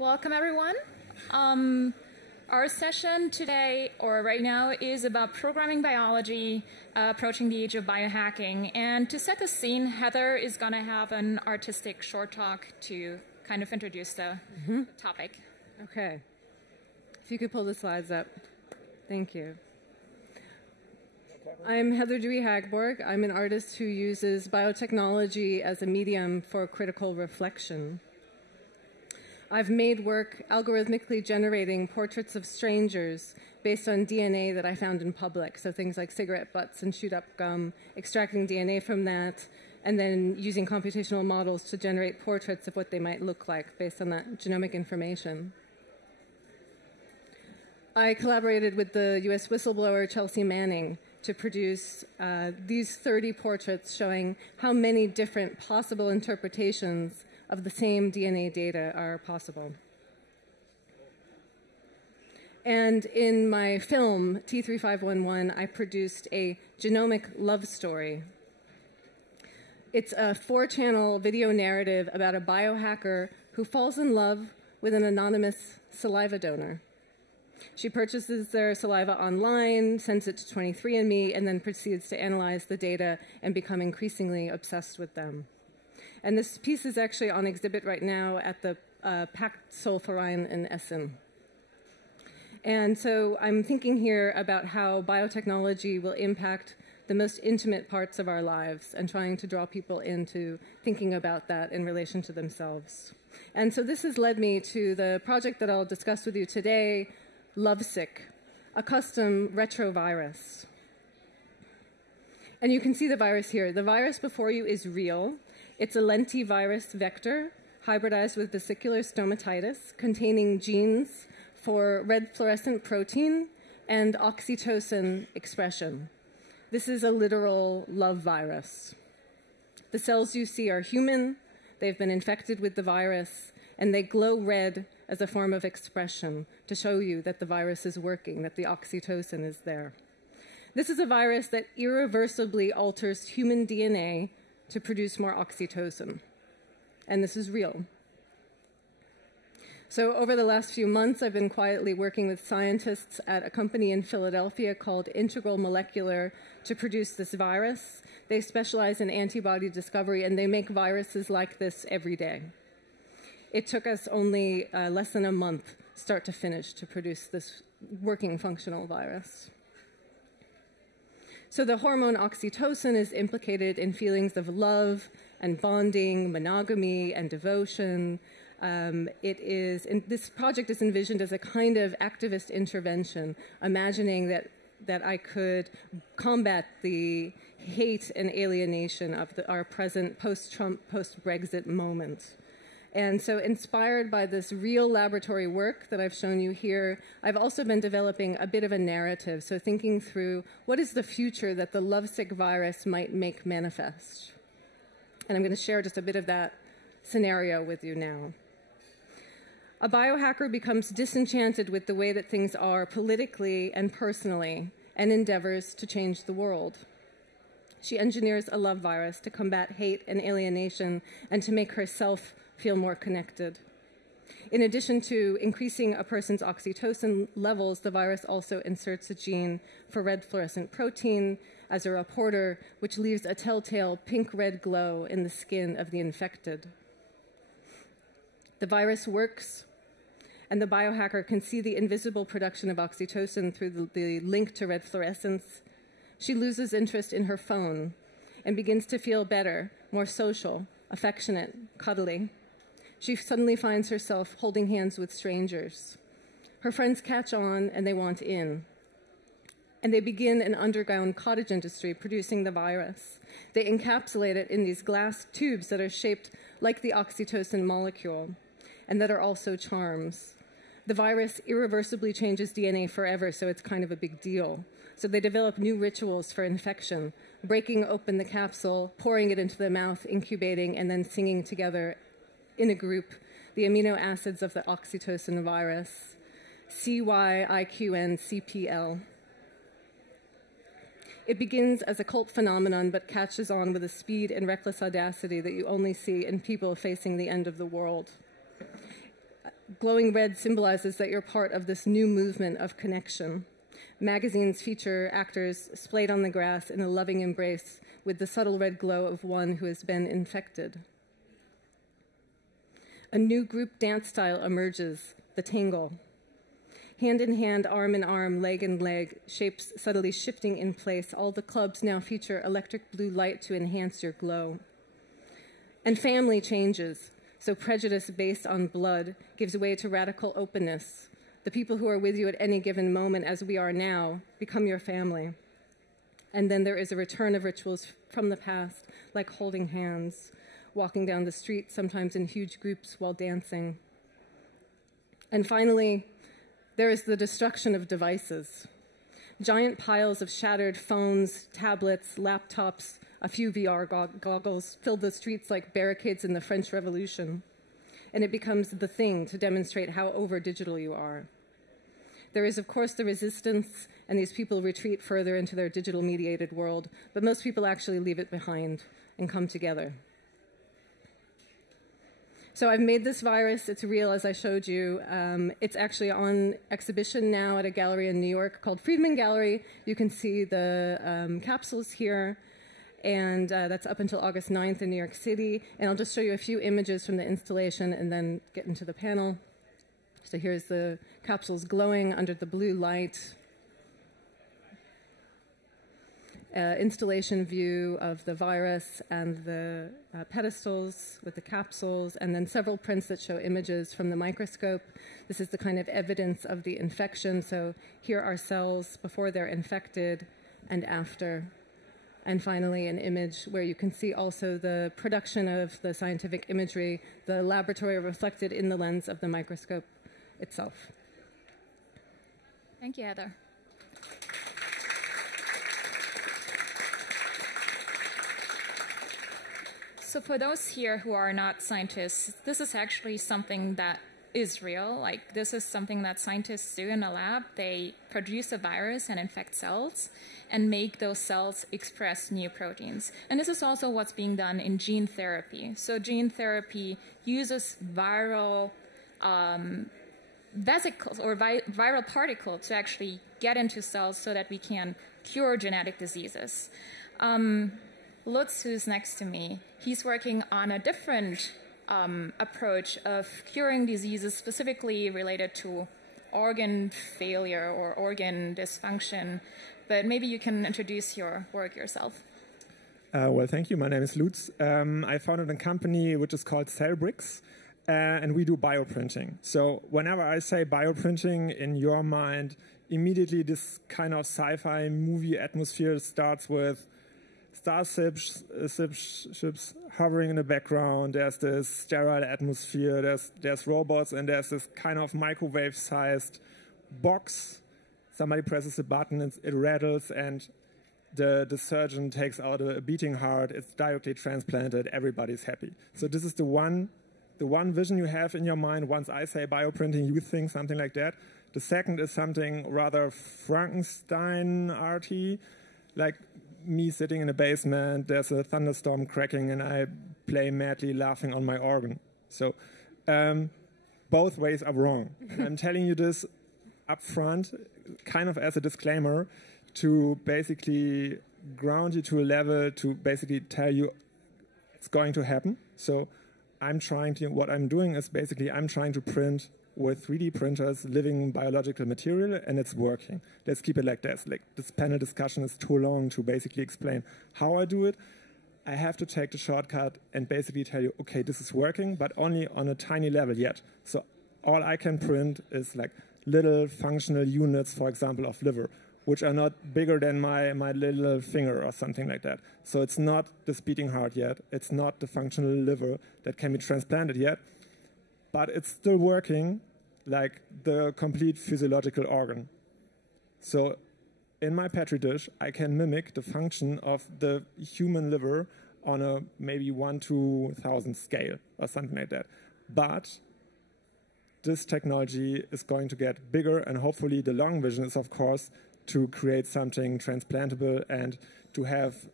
Welcome, everyone. Our session today, or right now, is about programming biology, approaching the age of biohacking. And to set the scene, Heather is going to have an artistic short talk to kind of introduce the topic. Okay. If you could pull the slides up. Thank you. I'm Heather Dewey-Hagborg. I'm an artist who uses biotechnology as a medium for critical reflection. I've made work algorithmically generating portraits of strangers based on DNA that I found in public, so things like cigarette butts and chewed up gum, extracting DNA from that, and then using computational models to generate portraits of what they might look like based on that genomic information. I collaborated with the US whistleblower Chelsea Manning to produce these 30 portraits showing how many different possible interpretations of the same DNA data are possible. And in my film, T3511, I produced a genomic love story. It's a 4-channel video narrative about a biohacker who falls in love with an anonymous saliva donor. She purchases their saliva online, sends it to 23andMe, and then proceeds to analyze the data and become increasingly obsessed with them. And this piece is actually on exhibit right now at the Packed Solverein in Essen. And so I'm thinking here about how biotechnology will impact the most intimate parts of our lives and trying to draw people into thinking about that in relation to themselves. And so this has led me to the project that I'll discuss with you today, Lovesick, a custom retrovirus. And you can see the virus here. The virus before you is real. It's a lentivirus vector hybridized with vesicular stomatitis containing genes for red fluorescent protein and oxytocin expression. This is a literal love virus. The cells you see are human, they've been infected with the virus, and they glow red as a form of expression to show you that the virus is working, that the oxytocin is there. This is a virus that irreversibly alters human DNA to produce more oxytocin, and this is real. So over the last few months, I've been quietly working with scientists at a company in Philadelphia called Integral Molecular to produce this virus. They specialize in antibody discovery, and they make viruses like this every day. It took us only less than a month, start to finish, to produce this working functional virus. So the hormone oxytocin is implicated in feelings of love and bonding, monogamy and devotion. This project is envisioned as a kind of activist intervention, imagining that I could combat the hate and alienation of our present post-Trump, post-Brexit moment. And so inspired by this real laboratory work that I've shown you here, I've also been developing a bit of a narrative, so thinking through what is the future that the lovesick virus might make manifest. And I'm going to share just a bit of that scenario with you now. A biohacker becomes disenchanted with the way that things are politically and personally and endeavors to change the world. She engineers a love virus to combat hate and alienation and to make herself feel more connected. In addition to increasing a person's oxytocin levels, the virus also inserts a gene for red fluorescent protein as a reporter, which leaves a telltale pink-red glow in the skin of the infected. The virus works, and the biohacker can see the invisible production of oxytocin through the link to red fluorescence. She loses interest in her phone and begins to feel better, more social, affectionate, cuddly. She suddenly finds herself holding hands with strangers. Her friends catch on and they want in. And they begin an underground cottage industry producing the virus. They encapsulate it in these glass tubes that are shaped like the oxytocin molecule and that are also charms. The virus irreversibly changes DNA forever, so it's kind of a big deal. So they develop new rituals for infection, breaking open the capsule, pouring it into the mouth, incubating, and then singing together in a group the amino acids of the oxytocin virus, CYIQNCPL. It begins as a cult phenomenon, but catches on with a speed and reckless audacity that you only see in people facing the end of the world. Glowing red symbolizes that you're part of this new movement of connection. Magazines feature actors splayed on the grass in a loving embrace with the subtle red glow of one who has been infected. A new group dance style emerges, the tango. Hand in hand, arm in arm, leg in leg, shapes subtly shifting in place. All the clubs now feature electric blue light to enhance your glow. And family changes, so prejudice based on blood gives way to radical openness. The people who are with you at any given moment, as we are now, become your family. And then there is a return of rituals from the past, like holding hands, walking down the street, sometimes in huge groups while dancing. And finally, there is the destruction of devices. Giant piles of shattered phones, tablets, laptops, a few VR goggles fill the streets like barricades in the French Revolution. And it becomes the thing to demonstrate how over digital you are. There is, of course, the resistance, and these people retreat further into their digital mediated world, but most people actually leave it behind and come together. So I've made this virus. It's real, as I showed you. It's actually on exhibition now at a gallery in New York called Friedman Gallery. You can see the capsules here, and that's up until August 9th in New York City. And I'll just show you a few images from the installation and then get into the panel. So here's the capsules glowing under the blue light. Installation view of the virus and the pedestals with the capsules, and then several prints that show images from the microscope. This is the kind of evidence of the infection. So here are cells before they're infected and after. And finally, an image where you can see also the production of the scientific imagery, the laboratory reflected in the lens of the microscope itself. Thank you, Heather. So for those here who are not scientists, this is actually something that is real. Like, this is something that scientists do in a lab. They produce a virus and infect cells and make those cells express new proteins. And this is also what's being done in gene therapy. So gene therapy uses viral vesicles or viral particles to actually get into cells so that we can cure genetic diseases. Lutz, who's next to me, he's working on a different approach of curing diseases specifically related to organ failure or organ dysfunction. But maybe you can introduce your work yourself. Well, thank you. My name is Lutz. I founded a company which is called Cellbricks, and we do bioprinting. So whenever I say bioprinting, in your mind, immediately this kind of sci-fi movie atmosphere starts with starships hovering in the background. There's this sterile atmosphere. There's robots, and there's this kind of microwave-sized box. Somebody presses a button, it rattles, and the surgeon takes out a beating heart. It's directly transplanted. Everybody's happy. So this is the one vision you have in your mind. Once I say bioprinting, you think something like that. The second is something rather Frankenstein-arty, like me sitting in a basement, there's a thunderstorm cracking, and I play madly laughing on my organ. So both ways are wrong. I'm telling you this up front, kind of as a disclaimer, to basically ground you to a level to basically tell you it's going to happen. So what I'm doing is basically I'm trying to print with 3D printers living biological material, and it's working. Let's keep it like this. Like, this panel discussion is too long to basically explain how I do it. I have to take the shortcut and basically tell you, okay, this is working, but only on a tiny level yet. So all I can print is like little functional units, for example, of liver, which are not bigger than my little finger or something like that. So it's not this beating heart yet. It's not the functional liver that can be transplanted yet, but it's still working like the complete physiological organ. So in my Petri dish, I can mimic the function of the human liver on a maybe 1 to 1,000 scale or something like that. But this technology is going to get bigger, and hopefully the long vision is, of course, to create something transplantable and to have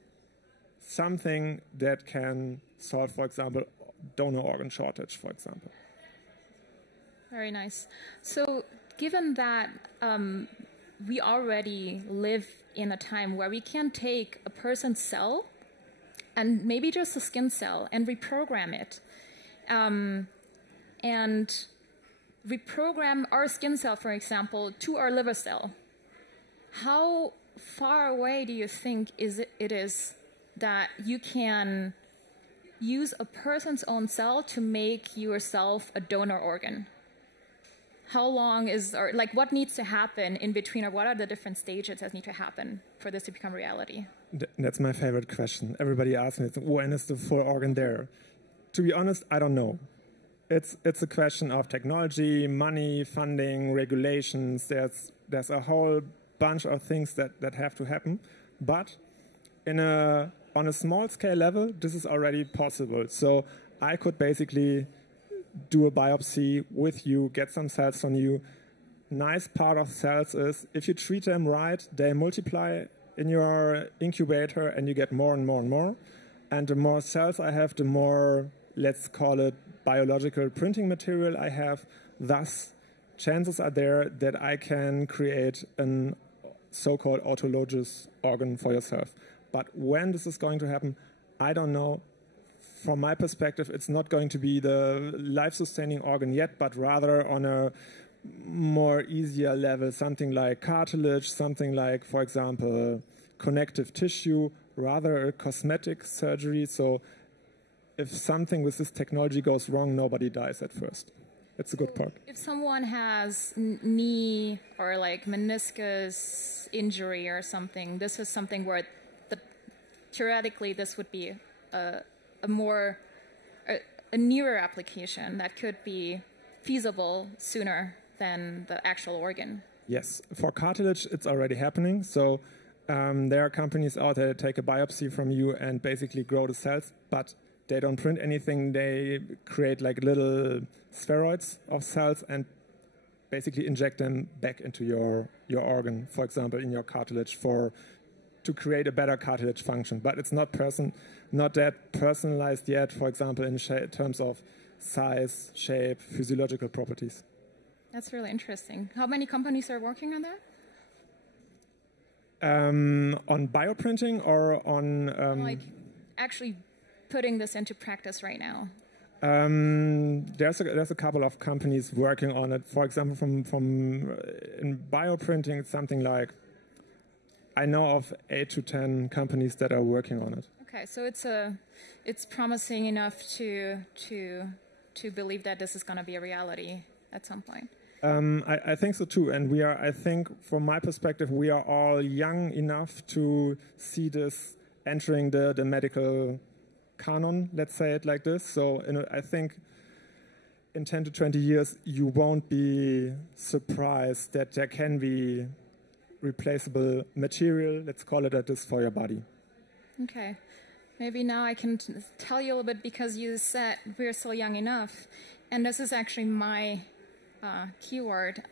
something that can solve, for example, donor organ shortage, for example. Very nice. So given that we already live in a time where we can take a person's cell and maybe just a skin cell and reprogram it, and reprogram our skin cell, for example, to our liver cell, how far away do you think it is that you can use a person's own cell to make yourself a donor organ? How long is, or like what needs to happen in between, or what are the different stages that need to happen for this to become reality? That's my favorite question. Everybody asks me, when is the full organ there? To be honest, I don't know. It's a question of technology, money, funding, regulations. There's a whole bunch of things that have to happen. But on a small scale level, this is already possible. So I could basically do a biopsy with you, get some cells from you. Nice part of cells is if you treat them right, they multiply in your incubator and you get more and more and more. And the more cells I have, the more, let's call it, biological printing material I have. Thus, chances are there that I can create a so-called autologous organ for yourself. But when this is going to happen, I don't know. From my perspective, it's not going to be the life-sustaining organ yet, but rather on a more easier level, something like cartilage, something like, for example, connective tissue, rather a cosmetic surgery. So if something with this technology goes wrong, nobody dies at first. It's a good part. If someone has knee or like meniscus injury or something, this is something where theoretically this would be a nearer application that could be feasible sooner than the actual organ. Yes, for cartilage it's already happening. So there are companies out there that take a biopsy from you and basically grow the cells, but they don't print anything. They create like little spheroids of cells and basically inject them back into your organ, for example, in your cartilage to create a better cartilage function. But it's not that personalized yet, for example, in terms of size, shape, physiological properties. That's really interesting. How many companies are working on that? On bioprinting or on... like actually putting this into practice right now? There's a couple of companies working on it. For example, in bioprinting, it's something like, I know of 8 to 10 companies that are working on it. Okay, so it's promising enough to believe that this is going to be a reality at some point. I think so too, and I think from my perspective, we are all young enough to see this entering the medical canon, let's say it like this. So I think in 10 to 20 years, you won't be surprised that there can be replaceable material, let's call it that, this for your body. Okay. Maybe now I can tell you a little bit, because you said we're still young enough, and this is actually my keyword.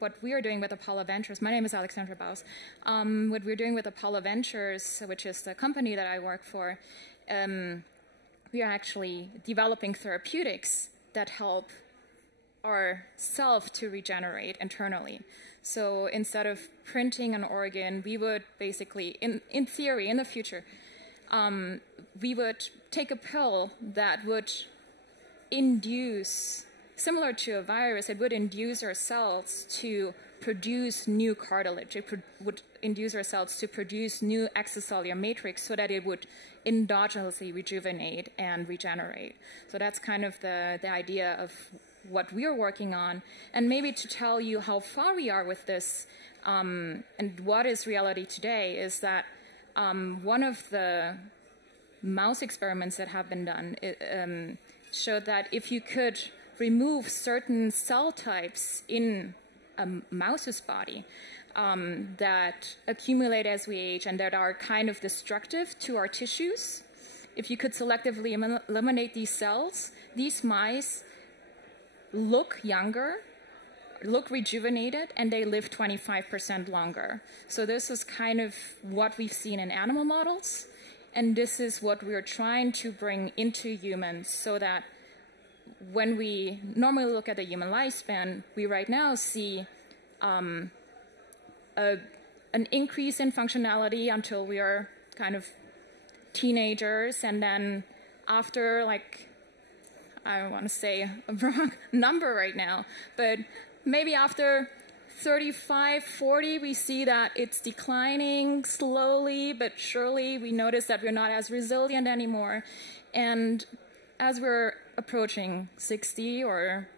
What we are doing with Apollo Ventures, my name is Alexandra Bause, what we're doing with Apollo Ventures, which is the company that I work for, we are actually developing therapeutics that help ourselves to regenerate internally. So instead of printing an organ, we would basically, in theory, in the future, we would take a pill that would induce, similar to a virus, it would induce our cells to produce new cartilage. It would induce our cells to produce new extracellular matrix so that it would endogenously rejuvenate and regenerate. So that's kind of the idea of what we're working on. And maybe to tell you how far we are with this and what is reality today is that one of the mouse experiments that have been done showed that if you could remove certain cell types in a mouse's body that accumulate as we age and that are kind of destructive to our tissues, if you could selectively eliminate these cells, these mice look younger, look rejuvenated, and they live 25% longer. So this is kind of what we've seen in animal models, and this is what we're trying to bring into humans so that when we normally look at the human lifespan, we right now see an increase in functionality until we are kind of teenagers, and then after, like, I don't want to say a wrong number right now, but maybe after 35, 40, we see that it's declining slowly, but surely. We notice that we're not as resilient anymore. And as we're approaching 60 or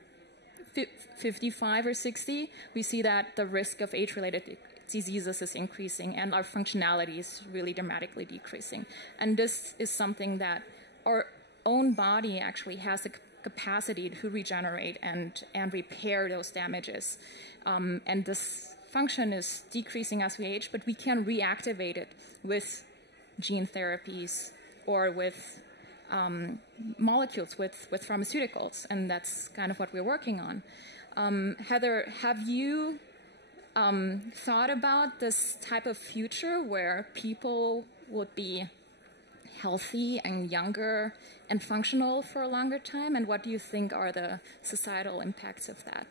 55 or 60, we see that the risk of age-related diseases is increasing and our functionality is really dramatically decreasing. And this is something that our own body actually has the capacity to regenerate and repair those damages. And this function is decreasing as we age, but we can reactivate it with gene therapies or with molecules, with pharmaceuticals, and that's kind of what we're working on. Heather, have you thought about this type of future where people would be healthy and younger and functional for a longer time? And what do you think are the societal impacts of that?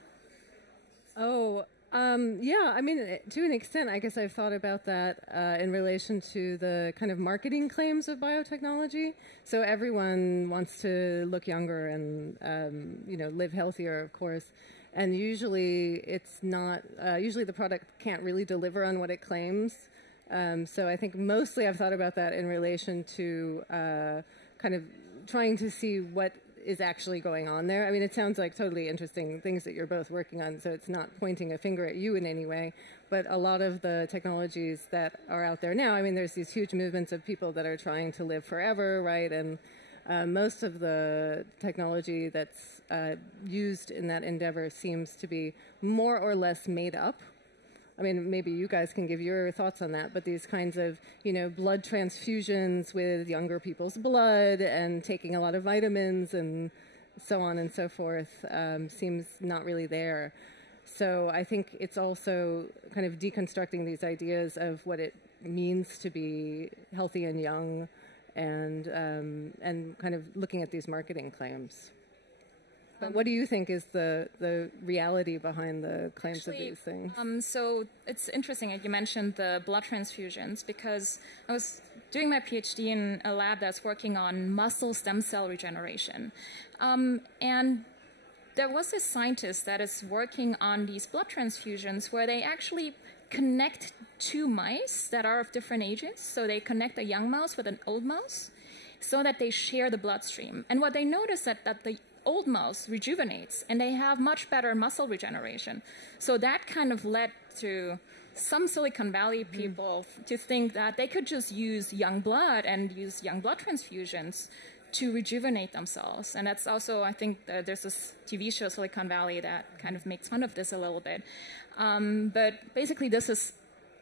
Oh, yeah, I mean, to an extent, I guess I've thought about that in relation to the kind of marketing claims of biotechnology. So everyone wants to look younger and, you know, live healthier, of course. And usually it's not, usually the product can't really deliver on what it claims. So I think mostly I've thought about that in relation to kind of trying to see what is actually going on there. I mean, it sounds like totally interesting things that you're both working on, so it's not pointing a finger at you in any way, but a lot of the technologies that are out there now, I mean, there's these huge movements of people that are trying to live forever, right? And most of the technology that's used in that endeavor seems to be more or less made up. I mean, maybe you guys can give your thoughts on that, but these kinds of, you know, blood transfusions with younger people's blood and taking a lot of vitamins and so on and so forth seems not really there. So I think it's also kind of deconstructing these ideas of what it means to be healthy and young and kind of looking at these marketing claims. But what do you think is the reality behind the claims of these things? So it's interesting that you mentioned the blood transfusions, because I was doing my PhD in a lab that's working on muscle stem cell regeneration. And there was this scientist that is working on these blood transfusions where they actually connect two mice that are of different ages. So they connect a young mouse with an old mouse so that they share the bloodstream. And what they noticed that the old mouse rejuvenates and they have much better muscle regeneration. So that kind of led to some Silicon Valley people to think that they could just use young blood and use young blood transfusions to rejuvenate themselves. And that's also, I think, there's this TV show, Silicon Valley, that kind of makes fun of this a little bit. But basically, this is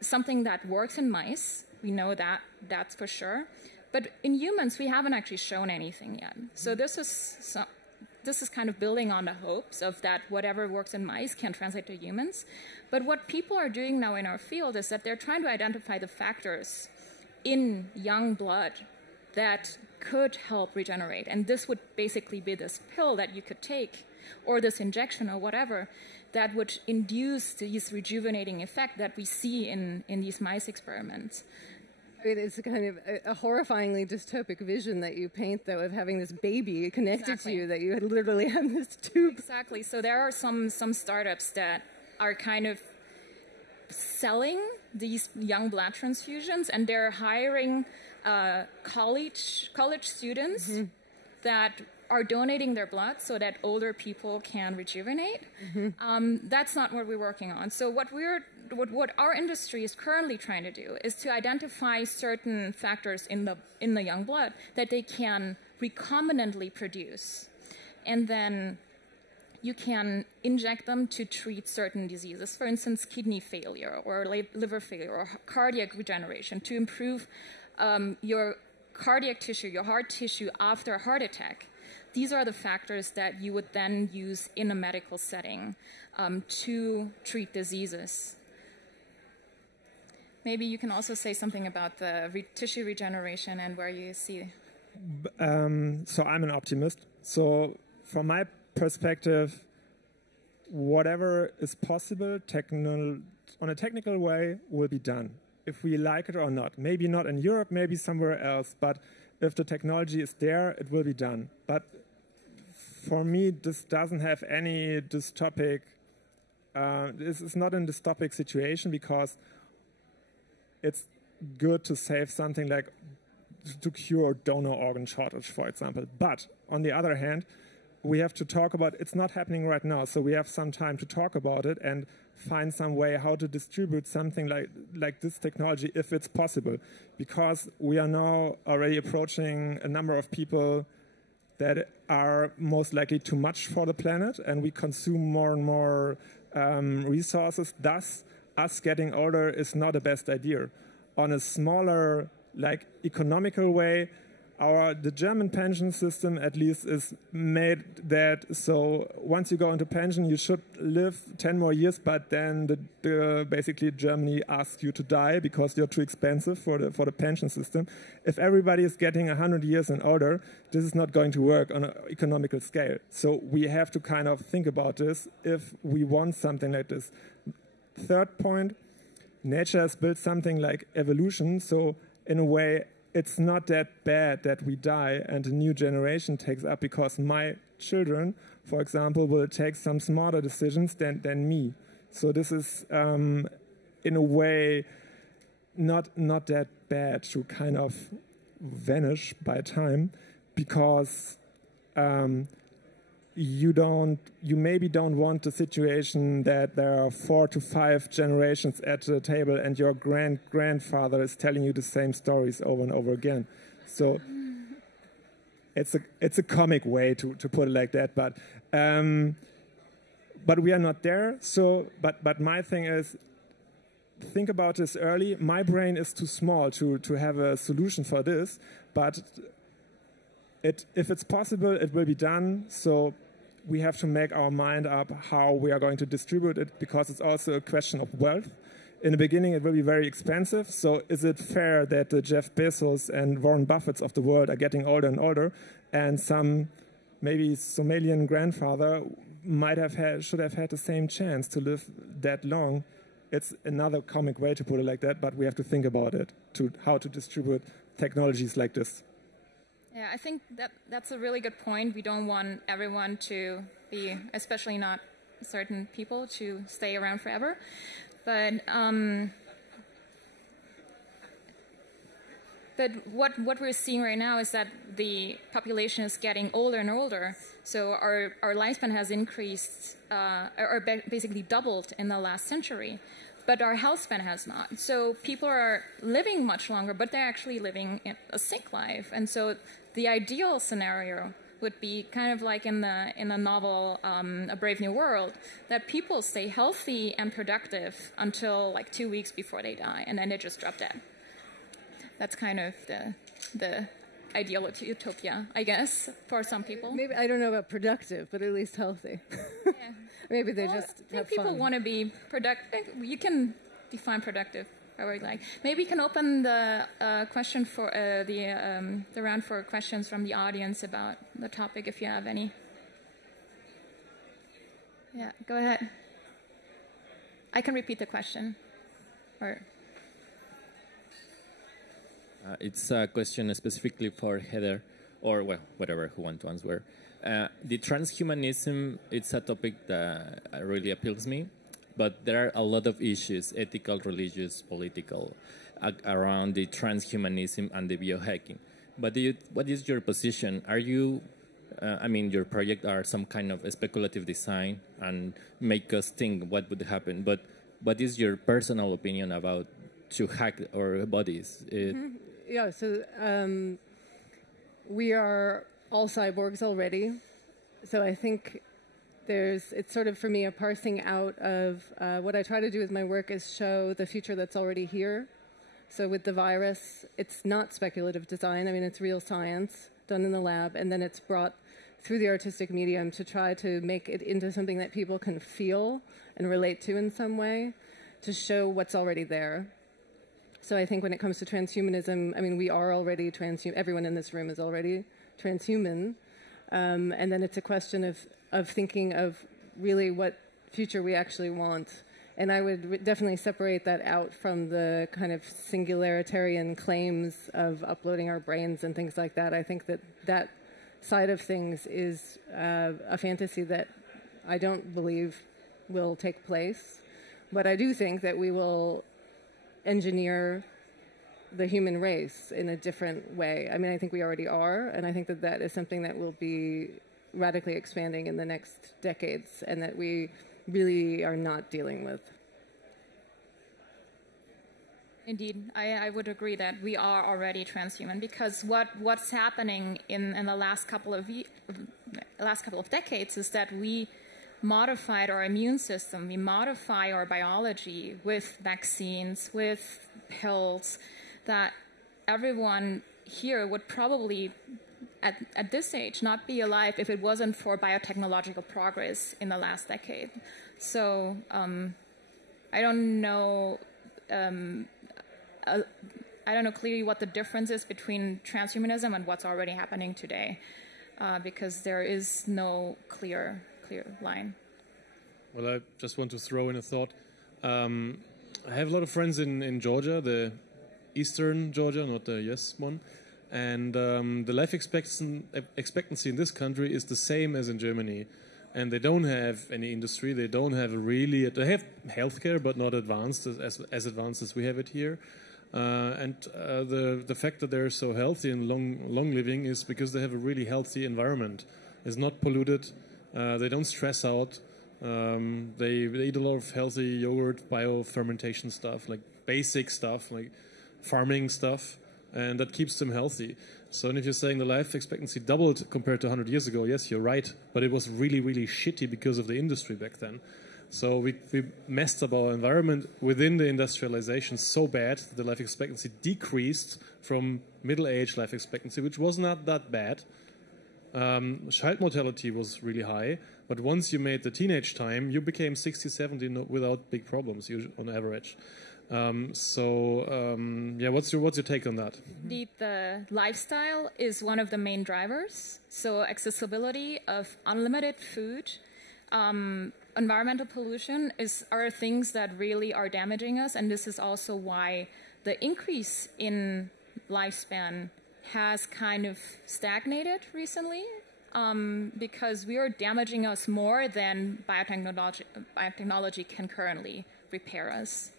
something that works in mice. We know that, that's for sure. But in humans, we haven't actually shown anything yet. So this is kind of building on the hopes of that whatever works in mice can translate to humans. But what people are doing now in our field is that they're trying to identify the factors in young blood that could help regenerate. And this would basically be this pill that you could take, or this injection or whatever, that would induce this rejuvenating effect that we see in these mice experiments. It's kind of a horrifyingly dystopic vision that you paint, though, of having this baby connected to you, that you literally have this tube. Exactly. So there are some startups that are kind of selling these young blood transfusions, and they're hiring college students that are donating their blood so that older people can rejuvenate. That's not what we're working on. So what our industry is currently trying to do is to identify certain factors in the young blood that they can recombinantly produce, and then you can inject them to treat certain diseases, for instance, kidney failure or liver failure or cardiac regeneration, to improve your cardiac tissue, your heart tissue after a heart attack. These are the factors that you would then use in a medical setting to treat diseases. Maybe you can also say something about the tissue regeneration and where you see. So I'm an optimist. So from my perspective, whatever is possible on a technical way will be done, if we like it or not. Maybe not in Europe, maybe somewhere else, but if the technology is there, it will be done. But for me, this doesn't have any dystopic, this is not a dystopic situation, because it's good to save something like to cure donor organ shortage, for example. But on the other hand, we have to talk about, it's not happening right now, so we have some time to talk about it and find some way how to distribute something like this technology if it's possible. Because we are now already approaching a number of people that are most likely too much for the planet, and we consume more and more resources. Thus, us getting older is not the best idea. On a smaller, like, economical way, the German pension system at least is made that so once you go into pension you should live 10 more years, but then basically Germany asks you to die because you're too expensive for the pension system. If everybody is getting 100 years and older, this is not going to work on an economical scale. So we have to kind of think about this if we want something like this. Third point, nature has built something like evolution, so in a way it's not that bad that we die and a new generation takes up, because my children, for example, will take some smarter decisions than me. So this is, in a way, not that bad to kind of vanish by time, because you maybe don't want the situation that there are 4 to 5 generations at the table and your grandfather is telling you the same stories over and over again. So it's a comic way to put it like that, but we are not there. So but my thing is, think about this early. My brain is too small to have a solution for this, but if it's possible, it will be done. So we have to make our mind up how we are going to distribute it, because it's also a question of wealth. In the beginning, it will be very expensive. So is it fair that the Jeff Bezos and Warren Buffetts of the world are getting older and older, and some maybe Somalian grandfather should have had the same chance to live that long? It's another comic way to put it like that, but we have to think about it, how to distribute technologies like this. Yeah, I think that's a really good point. We don't want everyone to be, especially not certain people, to stay around forever. But what we're seeing right now is that the population is getting older and older. So our lifespan has increased, or basically doubled in the last century. But our health span has not. So people are living much longer, but they're actually living a sick life. And so the ideal scenario would be kind of like in the novel A Brave New World, that people stay healthy and productive until like 2 weeks before they die, and then they just drop dead. That's kind of the ideal utopia, I guess, for some people. Maybe, I don't know about productive, but at least healthy. Yeah. Maybe they just have fun. I think people want to be productive. You can define productive however you like. Maybe we can open the question for the round for questions from the audience about the topic, if you have any. Yeah, go ahead. I can repeat the question. Or it's a question specifically for Heather, or well, whatever who want to answer. The transhumanism, it's a topic that really appeals me, but there are a lot of issues, ethical, religious, political, around the transhumanism and the biohacking. But what is your position? Are you, I mean, your project are some kind of speculative design and make us think what would happen, but what is your personal opinion about to hack our bodies? Yeah, so we are all cyborgs already. So I think it's sort of, for me, a parsing out of what I try to do with my work is show the future that's already here. So with the virus, it's not speculative design. I mean, it's real science done in the lab, and then it's brought through the artistic medium to try to make it into something that people can feel and relate to in some way, to show what's already there. So I think when it comes to transhumanism, I mean, we are already everyone in this room is already transhuman. and then it's a question of thinking of really what future we actually want. And I would definitely separate that out from the kind of singularitarian claims of uploading our brains and things like that. I think that that side of things is a fantasy that I don't believe will take place. But I do think that we will engineer the human race in a different way. I mean, I think we already are, and I think that that is something that will be radically expanding in the next decades, and that we really are not dealing with. Indeed, I would agree that we are already transhuman, because what's happening in the last couple of decades is that we modified our immune system, we modify our biology with vaccines, with pills, that everyone here would probably at this age not be alive if it wasn't for biotechnological progress in the last decade. So I don't know clearly what the difference is between transhumanism and what's already happening today, because there is no clear line. Well, I just want to throw in a thought. I have a lot of friends in Georgia, the eastern Georgia, not the US one, and the life expectancy in this country is the same as in Germany. And they don't have any industry, they don't have they have healthcare, but not advanced as advanced as we have it here. And the fact that they're so healthy and long living is because they have a really healthy environment. It's not polluted, they don't stress out, they eat a lot of healthy yogurt, bio-fermentation stuff, like basic stuff, like farming stuff, and that keeps them healthy. So and if you're saying the life expectancy doubled compared to 100 years ago, yes, you're right, but it was really, really shitty because of the industry back then. So we messed up our environment within the industrialization so bad that the life expectancy decreased from middle-age life expectancy, which was not that bad. Child mortality was really high, but once you made the teenage time, you became 60, 70 without big problems on average. Yeah, what's your take on that? The lifestyle is one of the main drivers. So accessibility of unlimited food, environmental pollution are things that really are damaging us, and this is also why the increase in lifespan has kind of stagnated recently, because we are damaging us more than biotechnology can currently repair us.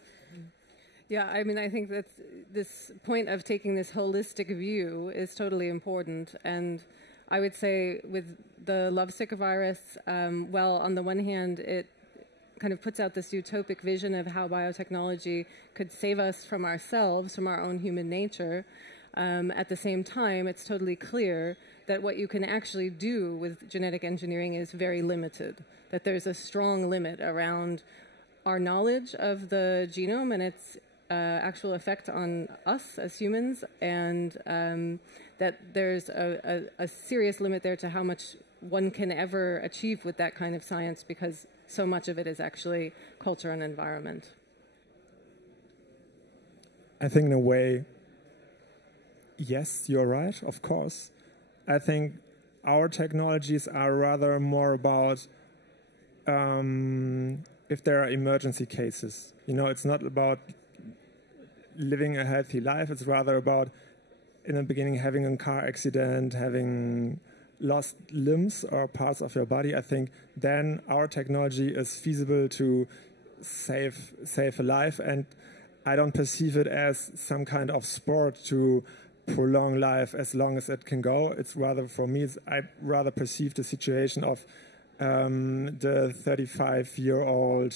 Yeah, I mean, I think that this point of taking this holistic view is totally important. And I would say with the lovesick virus, well, on the one hand, it kind of puts out this utopic vision of how biotechnology could save us from ourselves, from our own human nature. At the same time, it's totally clear that what you can actually do with genetic engineering is very limited, that there's a strong limit around our knowledge of the genome and its actual effect on us as humans, and that there's a serious limit there to how much one can ever achieve with that kind of science, because so much of it is actually culture and environment. I think in a way, yes, you're right, of course. I think our technologies are rather more about if there are emergency cases. You know, it's not about living a healthy life, it's rather about, in the beginning, having a car accident, having lost limbs or parts of your body. I think then our technology is feasible to save a life, and I don't perceive it as some kind of sport to prolong life as long as it can go. It's rather, for me, I rather perceive the situation of the 35-year-old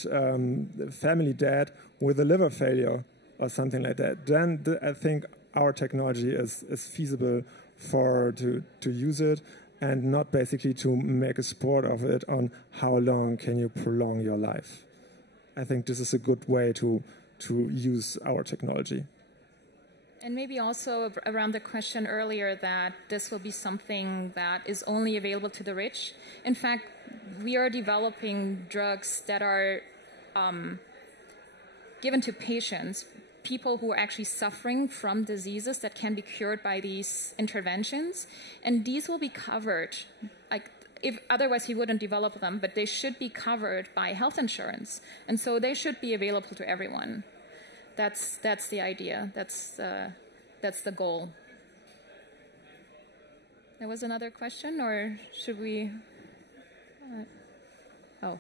family dad with a liver failure or something like that. Then I think our technology is feasible to use it, and not basically to make a sport of it on how long can you prolong your life. I think this is a good way to use our technology. And maybe also around the question earlier that this will be something that is only available to the rich. In fact, we are developing drugs that are given to patients people who are actually suffering from diseases that can be cured by these interventions. And these will be covered, like, if otherwise he wouldn't develop them, but they should be covered by health insurance. And so they should be available to everyone. That's the idea. That's the goal. There was another question, or should we? Oh.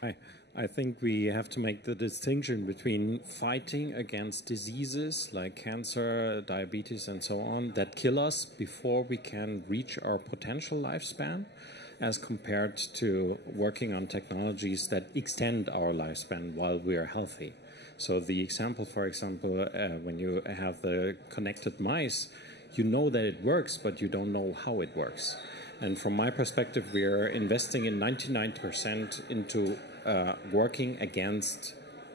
Hi. I think we have to make the distinction between fighting against diseases like cancer, diabetes, and so on that kill us before we can reach our potential lifespan, as compared to working on technologies that extend our lifespan while we are healthy. So the example, for example, when you have the connected mice, you know that it works, but you don't know how it works. And from my perspective, we are investing in 99% into working against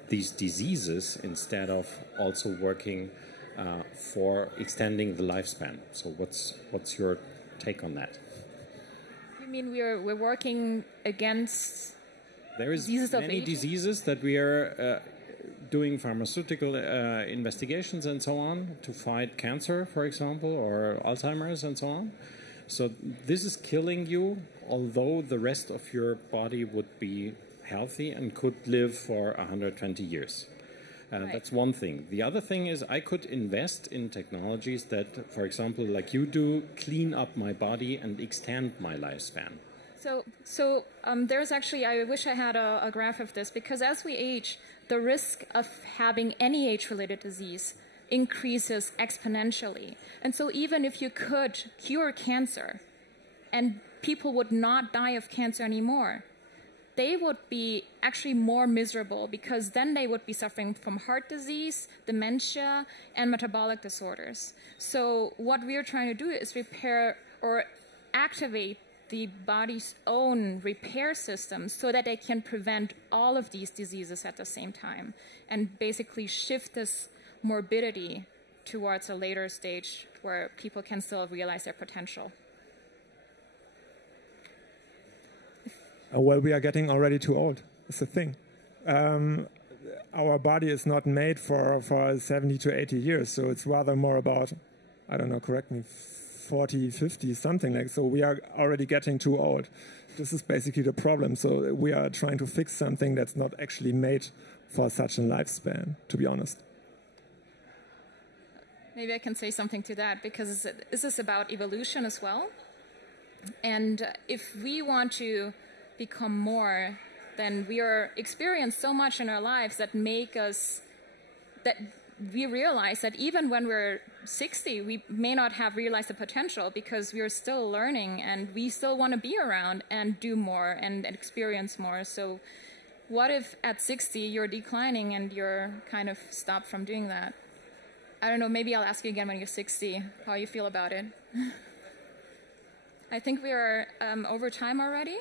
these diseases instead of also working for extending the lifespan. So what's your take on that? You mean we're working against there is diseases of many aging? diseases that we are doing pharmaceutical investigations and so on to fight cancer, for example, or Alzheimer's and so on. So this is killing you, although the rest of your body would be healthy and could live for 120 years. Right. That's one thing. The other thing is I could invest in technologies that, for example, like you do, clean up my body and extend my lifespan. So there's actually, I wish I had a graph of this, because as we age, the risk of having any age-related disease increases exponentially. And so even if you could cure cancer and people would not die of cancer anymore, they would be actually more miserable, because then they would be suffering from heart disease, dementia, and metabolic disorders. So what we're trying to do is repair or activate the body's own repair system so that they can prevent all of these diseases at the same time, and basically shift this morbidity towards a later stage where people can still realize their potential. Well, we are getting already too old. It's the thing. Our body is not made for 70 to 80 years, so it's rather more about, I don't know, correct me, 40, 50, something like. So we are already getting too old. This is basically the problem. So we are trying to fix something that's not actually made for such a lifespan, to be honest. Maybe I can say something to that, because this is about evolution as well. And if we want to become more, then we are experienced so much in our lives that make us, that we realize that even when we're 60, we may not have realized the potential, because we're still learning and we still want to be around and do more and experience more. So what if at 60 you're declining and you're kind of stopped from doing that? I don't know, maybe I'll ask you again when you're 60 how you feel about it. I think we are over time already.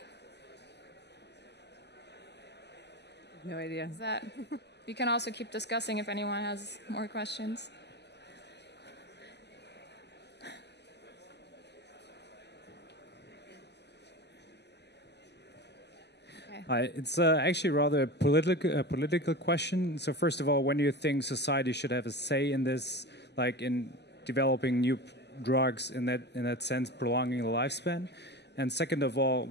No idea. Is that, you can also keep discussing if anyone has more questions. It's actually rather a political question. So first of all, when do you think society should have a say in this, like in developing new drugs in that sense, prolonging the lifespan? And second of all,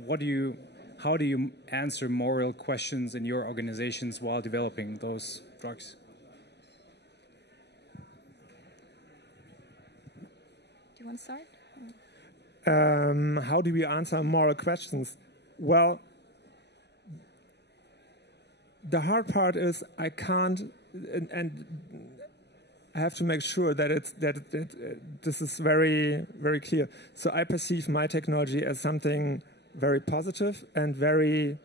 how do you answer moral questions in your organizations while developing those drugs? Do you want to start? How do we answer moral questions? Well, the hard part is I can't, and I have to make sure that this is very, very clear. So I perceive my technology as something very positive and very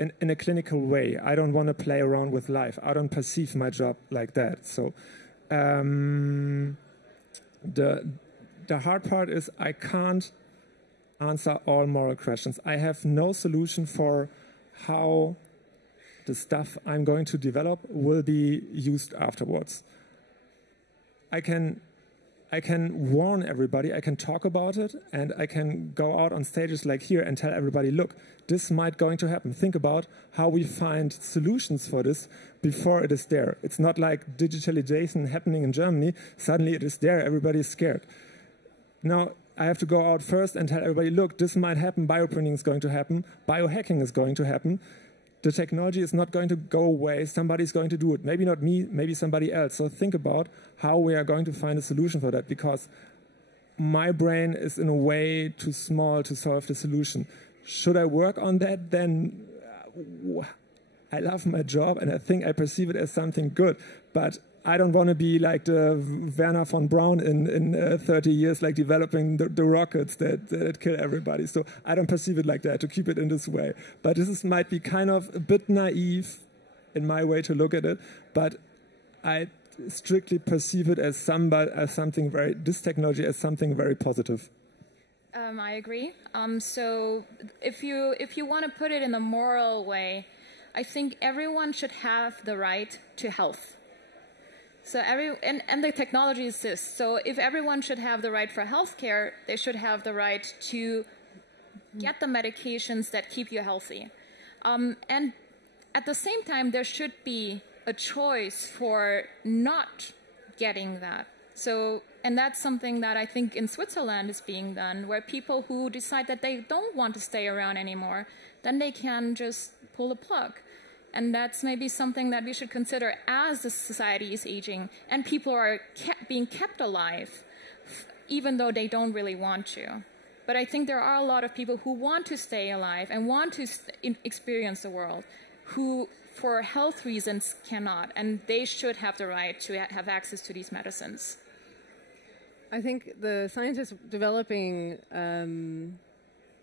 in a clinical way. I don't want to play around with life. I don't perceive my job like that. So the hard part is I can't answer all moral questions. I have no solution for how the stuff I'm going to develop will be used afterwards. I can I can warn everybody, I can talk about it, and I can go out on stages like here and tell everybody, look, this might going to happen. Think about how we find solutions for this before it is there. It's not like digitalization happening in Germany. Suddenly it is there, everybody is scared. Now, I have to go out first and tell everybody, look, this might happen, bioprinting is going to happen, biohacking is going to happen. The technology is not going to go away. Somebody's going to do it. Maybe not me, maybe somebody else. So think about how we are going to find a solution for that, because my brain is in a way too small to solve the solution. Should I work on that? Then I love my job and I think I perceive it as something good. But I don't want to be like the Werner von Braun in 30 years, like developing the rockets that kill everybody. So I don't perceive it like that, to keep it in this way. But this might be kind of a bit naive in my way to look at it. But I strictly perceive it as something very, this technology as something very positive. I agree. So if you want to put it in a moral way, I think everyone should have the right to health. So and the technology exists. So if everyone should have the right for healthcare, they should have the right to get the medications that keep you healthy. And at the same time, there should be a choice for not getting that. So, and that's something that I think in Switzerland is being done, where people who decide that they don't want to stay around anymore, then they can just pull the plug. And that's maybe something that we should consider as the society is aging and people are being kept alive, even though they don't really want to. But I think there are a lot of people who want to stay alive and want to experience the world, who for health reasons cannot, and they should have the right to have access to these medicines. I think the scientists developing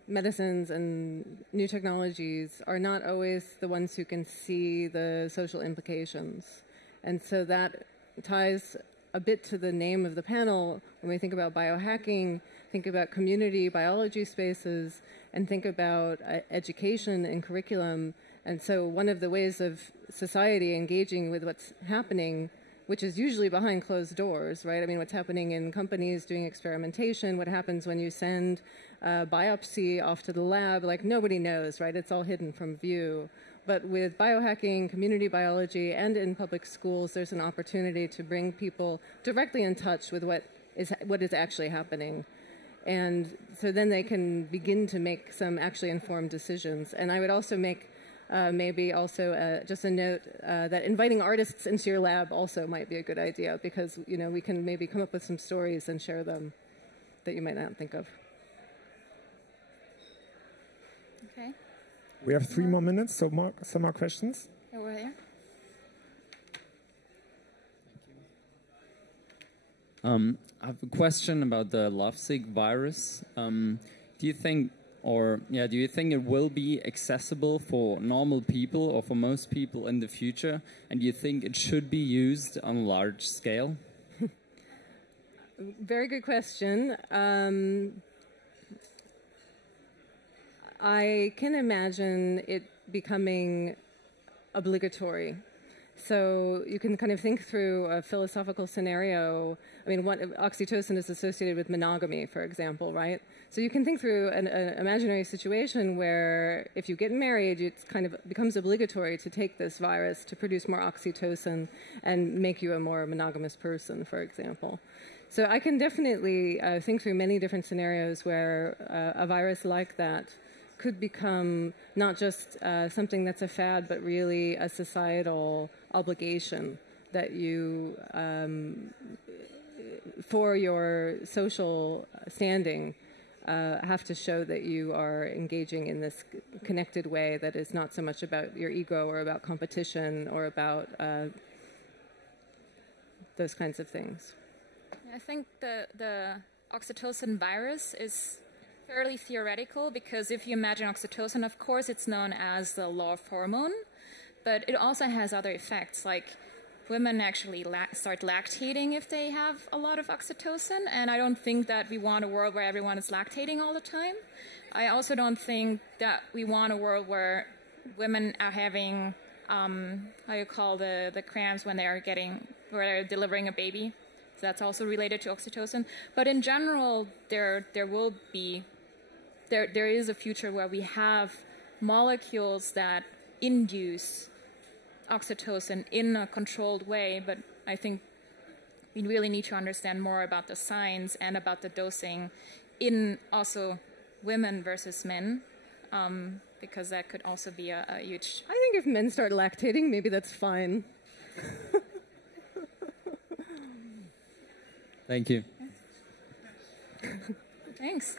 medicines and new technologies are not always the ones who can see the social implications. And so that ties a bit to the name of the panel. When we think about biohacking, think about community biology spaces, and think about education and curriculum. And so one of the ways of society engaging with what's happening, which is usually behind closed doors, right? I mean, what's happening in companies doing experimentation, what happens when you send biopsy off to the lab, like nobody knows, right? It's all hidden from view. But with biohacking, community biology, and in public schools, there's an opportunity to bring people directly in touch with what is actually happening. And so then they can begin to make some actually informed decisions. And I would also make maybe also just a note that inviting artists into your lab also might be a good idea, because we can maybe come up with some stories and share them that you might not think of. Okay. We have 3 more minutes, so some more questions. Over there. I have a question about the lovesick virus. Do you think it will be accessible for normal people or for most people in the future? And do you think it should be used on a large scale? Very good question. I can imagine it becoming obligatory. So you can kind of think through a philosophical scenario. I mean, oxytocin is associated with monogamy, for example, right? So you can think through an imaginary situation where if you get married, it kind of becomes obligatory to take this virus to produce more oxytocin and make you a more monogamous person, for example. So I can definitely think through many different scenarios where a virus like that could become not just something that's a fad, but really a societal obligation that you, for your social standing, have to show that you are engaging in this connected way that is not so much about your ego or about competition or about those kinds of things. I think the oxytocin virus is fairly theoretical, because if you imagine oxytocin, of course it's known as the love hormone, but it also has other effects, like women actually start lactating if they have a lot of oxytocin, and I don't think that we want a world where everyone is lactating all the time. I also don't think that we want a world where women are having, how you call the cramps when they're delivering a baby. So that's also related to oxytocin. But in general, there is a future where we have molecules that induce oxytocin in a controlled way, but I think we really need to understand more about the science and about the dosing in also women versus men, because that could also be a huge... I think if men start lactating, maybe that's fine. Thank you. Thanks.